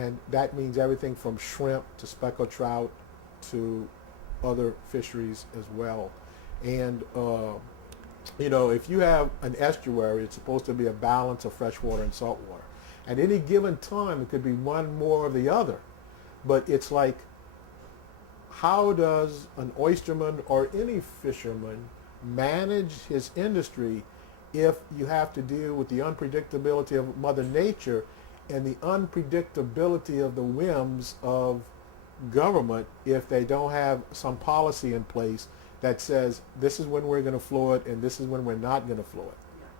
And that means everything from shrimp to speckled trout to other fisheries as well. And if you have an estuary, it's supposed to be a balance of freshwater and saltwater. At any given time, it could be one more or the other. But it's like, how does an oysterman or any fisherman manage his industry if you have to deal with the unpredictability of Mother Nature and the unpredictability of the whims of government if they don't have some policy in place that says this is when we're going to flow it and this is when we're not going to flow it,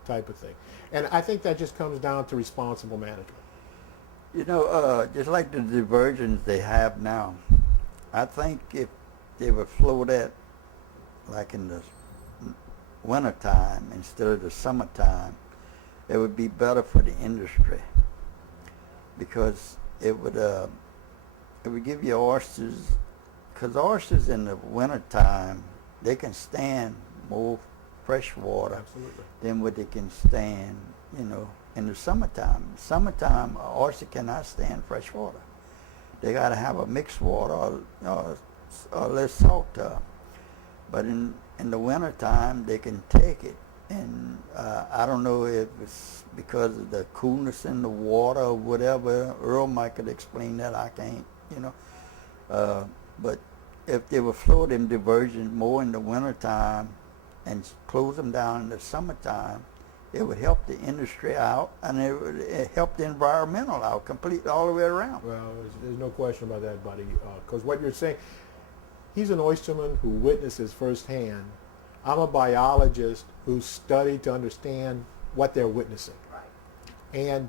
type of thing. And I think that just comes down to responsible management. Just like the diversions they have now, I think if they would flow that like in the wintertime instead of the summertime, it would be better for the industry because it would give you oysters, because oysters in the wintertime, they can stand more fresh water. Absolutely. Than what they can stand, in the summertime. Summertime, an oyster cannot stand fresh water. They got to have a mixed water or less salt. But in the wintertime, they can take it. And I don't know if it's because of the coolness in the water or whatever. Earl might could explain that. I can't, But if they would flow them diversions more in the wintertime and close them down in the summertime, it would help the industry out and it would help the environmental out completely all the way around. Well, there's no question about that, buddy. Because what you're saying, he's an oysterman who witnesses firsthand. I'm a biologist who studied to understand what they're witnessing. Right. And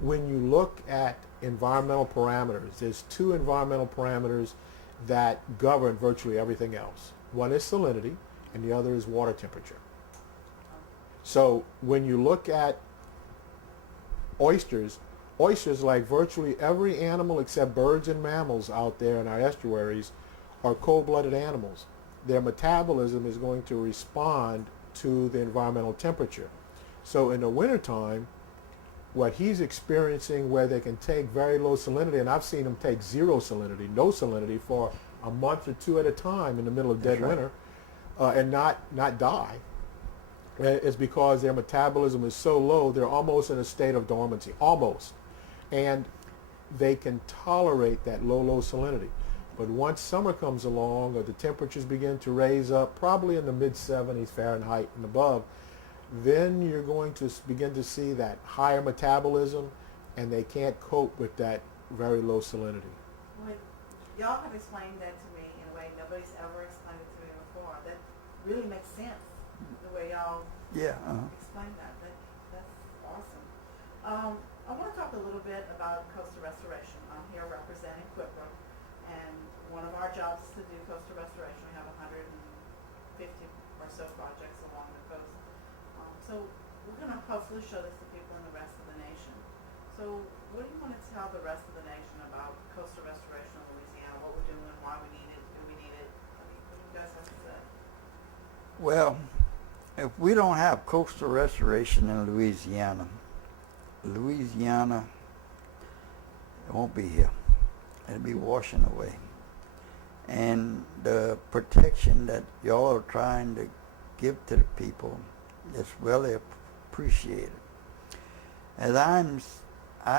when you look at environmental parameters, there's two environmental parameters that govern virtually everything else. One is salinity, and the other is water temperature. So when you look at oysters, like virtually every animal except birds and mammals out there in our estuaries, are cold-blooded animals. Their metabolism is going to respond to the environmental temperature. So in the wintertime, what he's experiencing where they can take very low salinity, and I've seen them take zero salinity, no salinity for a month or two at a time in the middle of dead winter, and not die, is because their metabolism is so low, they're almost in a state of dormancy, almost. And they can tolerate that low salinity. But once summer comes along or the temperatures begin to raise up, probably in the mid-70s Fahrenheit and above, then you're going to begin to see that higher metabolism, and they can't cope with that very low salinity. Well, y'all have explained that to me in a way nobody's ever explained it to me before. That really makes sense, the way y'all explained that. That's awesome. I want to talk a little bit about coastal restoration. I'm here representing Quipper, and one of our jobs is to do coastal restoration. We have 150 or so projects along the coast. So we're going to hopefully show this to people in the rest of the nation. So what do you want to tell the rest of the nation about coastal restoration in Louisiana, what we're doing, why we need it, do we need it? What do you guys have to say? Well, if we don't have coastal restoration in Louisiana it won't be here. It'll be washing away. And the protection that y'all are trying to give to the people is really appreciated. As I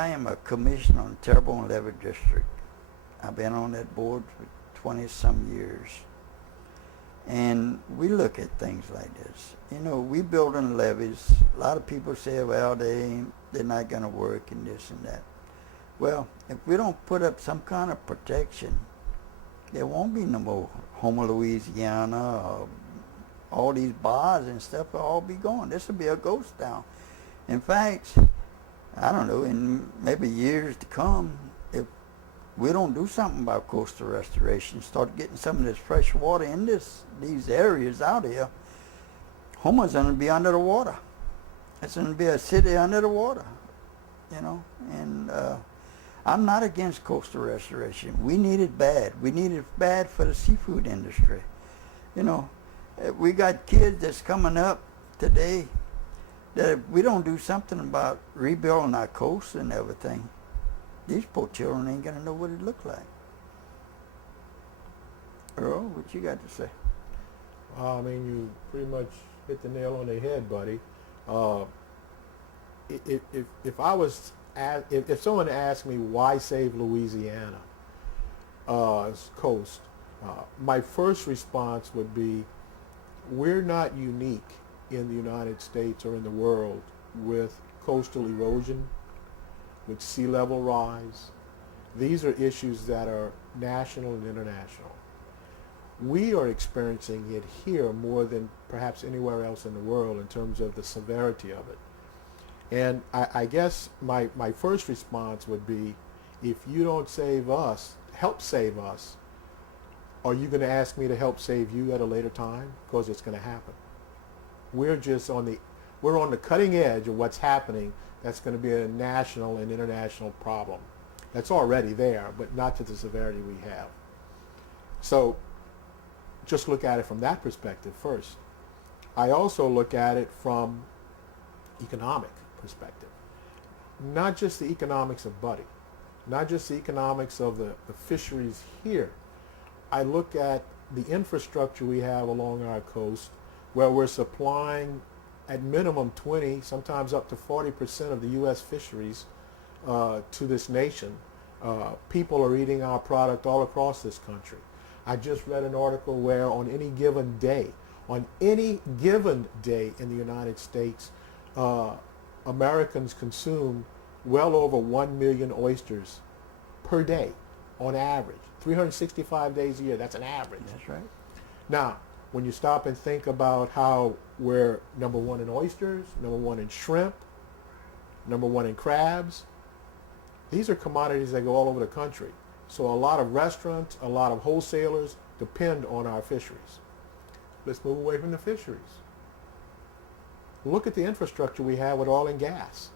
am a commissioner on Terrebonne Levee District. I've been on that board for 20-some years. And we look at things like this. We building levees. A lot of people say, well, they're not going to work and this and that. Well, if we don't put up some kind of protection, there won't be no more Homer, Louisiana, or all these bars and stuff will all be gone. This will be a ghost town. In fact, I don't know, in maybe years to come, if we don't do something about coastal restoration, start getting some of this fresh water in these areas out here, Homer's going to be under the water. It's going to be a city under the water, And I'm not against coastal restoration. We need it bad. We need it bad for the seafood industry. We got kids that's coming up today that if we don't do something about rebuilding our coast and everything, these poor children ain't gonna know what it looked like. Earl, what you got to say? I mean, you pretty much hit the nail on the head, buddy. Uh, if I was if someone asked me why save Louisiana coast, my first response would be, we're not unique in the United States or in the world with coastal erosion, with sea level rise. These are issues that are national and international. We are experiencing it here more than perhaps anywhere else in the world in terms of the severity of it. And I guess my first response would be, if you don't save us, help save us, are you going to ask me to help save you at a later time? Because it's going to happen. We're just on the cutting edge of what's happening. That's going to be a national and international problem. That's already there, but not to the severity we have. So just look at it from that perspective first. I also look at it from economic perspective. Not just the economics of Buddy, not just the economics of the fisheries here. I look at the infrastructure we have along our coast, where we're supplying at minimum 20, sometimes up to 40% of the U.S. fisheries to this nation. People are eating our product all across this country. I just read an article where on any given day in the United States, Americans consume well over 1 million oysters per day on average. 365 days a year, that's an average. That's right. Now, when you stop and think about how we're number one in oysters, number one in shrimp, number one in crabs, these are commodities that go all over the country. So a lot of restaurants, a lot of wholesalers depend on our fisheries. Let's move away from the fisheries. Look at the infrastructure we have with oil and gas.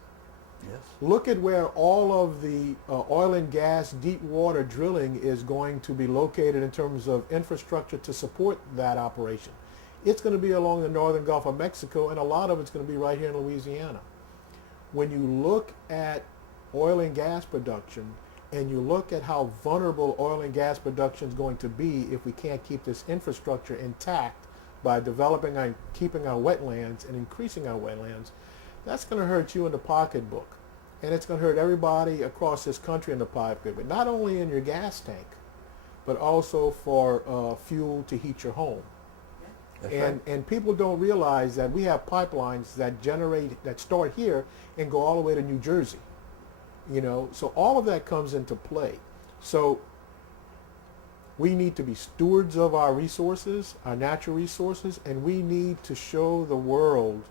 Yes. Look at where all of the oil and gas deep water drilling is going to be located in terms of infrastructure to support that operation. It's going to be along the northern Gulf of Mexico, and a lot of it's going to be right here in Louisiana. When you look at oil and gas production, and you look at how vulnerable oil and gas production is going to be if we can't keep this infrastructure intact by developing and keeping our wetlands and increasing our wetlands, that's going to hurt you in the pocketbook. And it's going to hurt everybody across this country in the pocketbook, not only in your gas tank, but also for fuel to heat your home. And people don't realize that we have pipelines that start here and go all the way to New Jersey. You know, so all of that comes into play. So we need to be stewards of our resources, our natural resources, and we need to show the world,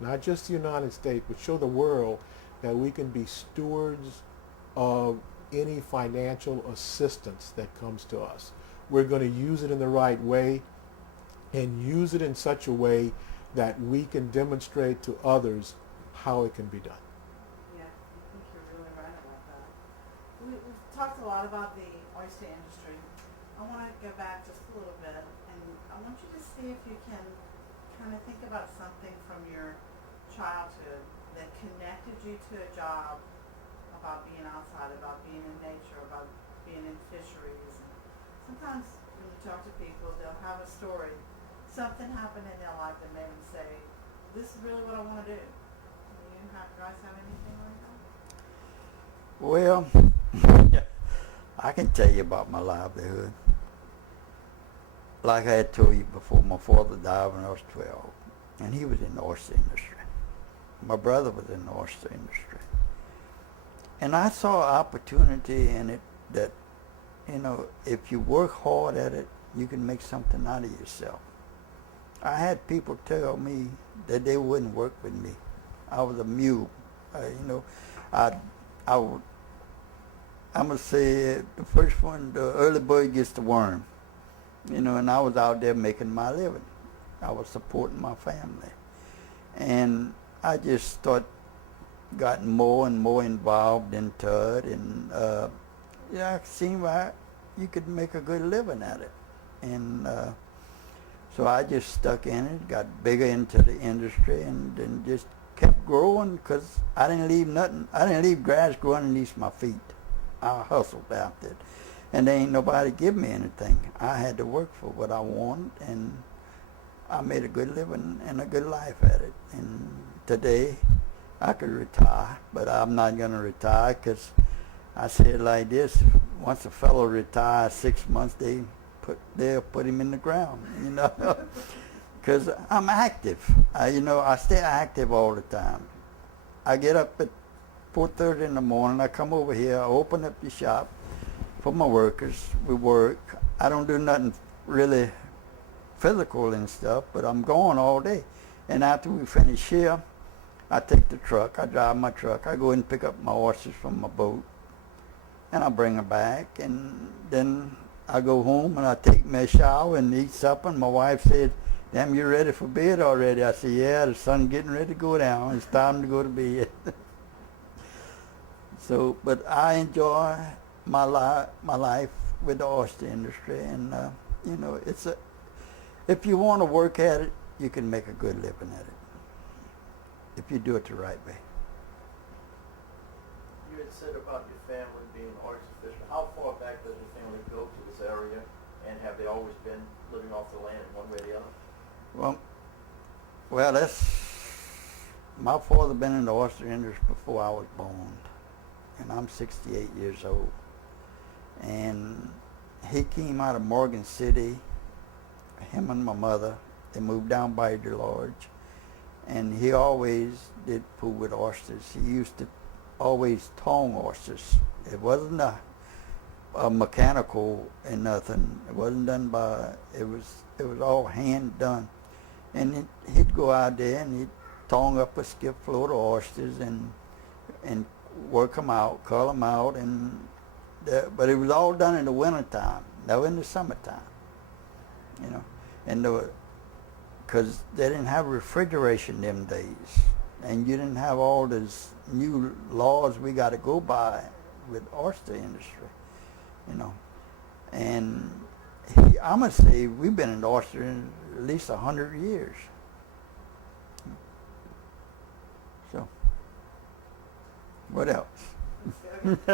not just the United States, but show the world that we can be stewards of any financial assistance that comes to us. We're going to use it in the right way and use it in such a way that we can demonstrate to others how it can be done. We've talked a lot about the oyster industry. I want to go back just a little bit, and I want you to see if you can kind of think about something from your childhood that connected you to a job, about being outside, about being in nature, about being in fisheries. And sometimes when you talk to people, they'll have a story. Something happened in their life that made them say, this is really what I want to do. Do you guys have anything like that? Well, I can tell you about my livelihood. Like I had told you before, my father died when I was 12, and he was in the oyster industry. My brother was in the oyster industry. And I saw opportunity in it that, you know, if you work hard at it, you can make something out of yourself. I had people tell me that they wouldn't work with me. I was a mule. I'm going to say the first one, the early bird gets the worm. You know, and I was out there making my living. I was supporting my family. And I just got more and more involved into it. And, it seemed like you could make a good living at it. And so I just stuck in it, got bigger into the industry, and then just kept growing because I didn't leave grass growing underneath my feet. I hustled after it. And there ain't nobody give me anything. I had to work for what I wanted, and I made a good living and a good life at it. And today, I could retire, but I'm not going to retire because I say it like this: once a fellow retires 6 months, they'll put him in the ground, you know, because I'm active. I stay active all the time. I get up at 4:30 in the morning. I come over here. I open up the shop for my workers. We work. I don't do nothing really physical and stuff, but I'm going all day. And after we finish here, I take the truck. I drive my truck. I go and pick up my oysters from my boat, and I bring them back. And then I go home and I take my shower and eat supper. And my wife said, "Damn, you ready for bed already?" I said, "Yeah, the sun's getting ready to go down. It's time to go to bed." So, but I enjoy my life with the oyster industry, and if you want to work at it, you can make a good living at it if you do it the right way. You had said about your family being oyster fishermen. How far back does your family go to this area, and have they always been living off the land in one way or the other? Well, my father been in the oyster industry before I was born, and I'm 68 years old. And he came out of Morgan City, him and my mother. They moved down by the lodge, and he always did food with oysters. He used to always tong oysters. It wasn't a mechanical and nothing. It wasn't done by, it was all hand done. And he'd go out there and he'd tong up a skip load of oysters and work them out, cull them out, but it was all done in the wintertime, never in the summertime, and because they didn't have refrigeration them days, and you didn't have all these new laws we got to go by with oyster industry, and I'm gonna say we've been in the oyster in at least 100 years. So, what else?